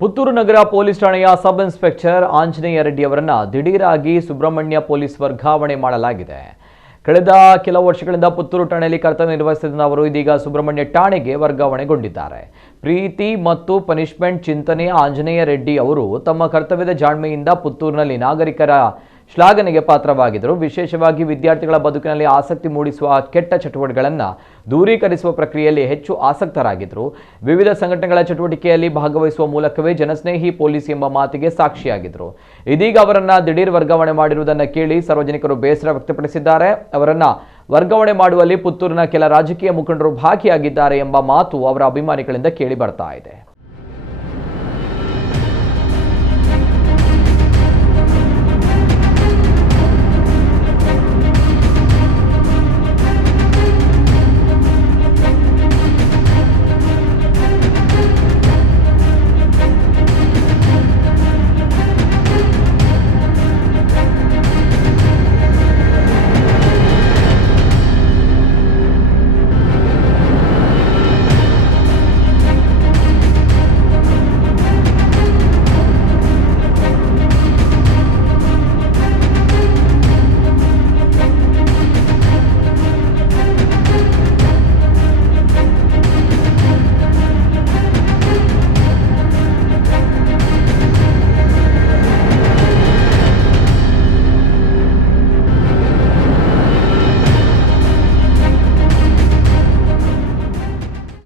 ಪುತ್ತೂರು ನಗರ police ಠಾಣೆಯ sub inspector Anjaneya Reddy ಅವರನ್ನ ದಿಢೀರಾಗಿ Subrahmanya police ವರ್ಗಾವಣೆ ಮಾಡಲಾಗಿದೆ. ಕಳೆದ ಕೆಲ ವರ್ಷಗಳಿಂದ ಪುತ್ತೂರು ಠಾಣೆಯಲ್ಲಿ ಕರ್ತವ್ಯ ನಿರ್ವಹಿಸುತ್ತಿದ್ದ ಅವರು ಇದೀಗ ಸುಬ್ರಹ್ಮಣ್ಯ ಠಾಣೆಗೆ ವರ್ಗಾವಣೆಗೊಂಡಿದ್ದಾರೆ. ಪ್ರೀತಿ ಮತ್ತು ಪನಿಷ್ಮೆಂಟ್ ಚಿಂತನೆಯ ಆಂಜನೇಯ ರೆಡ್ಡಿ ಅವರು ತಮ್ಮ ಕರ್ತವ್ಯದ ಜಾಣ್ಮೆಯಿಂದ ಪುತ್ತೂರಿನಲ್ಲಿ ನಾಗರಿಕರ ಶ್ಲಾಘನೆಗೆ ಪಾತ್ರವಾಗಿದ್ದರು. ವಿಶೇಷವಾಗಿ ವಿದ್ಯಾರ್ಥಿಗಳ ಬದುಕಿನಲ್ಲಿ ಆಸಕ್ತಿ ಮೂಡಿಸುವ ಕೆಟ್ಟ ಚಟುವಟಿಕೆಗಳನ್ನು ದೂರೀಕರಿಸುವ ಪ್ರಕ್ರಿಯೆಯಲ್ಲಿ ಹೆಚ್ಚು ಆಸಕ್ತರಾಗಿದ್ದರು. ವಿವಿಧ ಸಂಘಟನೆಗಳ ಚಟುವಟಿಕೆಯಲ್ಲಿ ಭಾಗವಹಿಸುವ ಮೂಲಕವೇ ಜನಸ್ನೇಹಿ ಪೊಲೀಸ್ ಎಂಬ ಮಾತಿಗೆ ಸಾಕ್ಷಿಯಾಗಿದ್ದರು. ಇದೀಗ ಅವರನ್ನ ದಿಢೀರ್ ವರ್ಗಾವಣೆ ಮಾಡಿರುವುದನ್ನು ಕೇಳಿ ಸಾರ್ವಜನಿಕರು ಬೇಸರ ವ್ಯಕ್ತಪಡಿಸಿದ್ದಾರೆ. ಅವರನ್ನ ವರ್ಗಾವಣೆ ಮಾಡುವಲ್ಲಿ ಪುತ್ತೂರಿನ ಕೆಲ ರಾಜಕೀಯ ಮುಖಂಡರು ಭಾಗಿಯಾಗಿದ್ದಾರೆ ಎಂಬ ಮಾತು ಅವರ ಅಭಿಮಾನಿಗಳಿಂದ ಕೇಳಿ ಬರ್ತಾ ಇದೆ.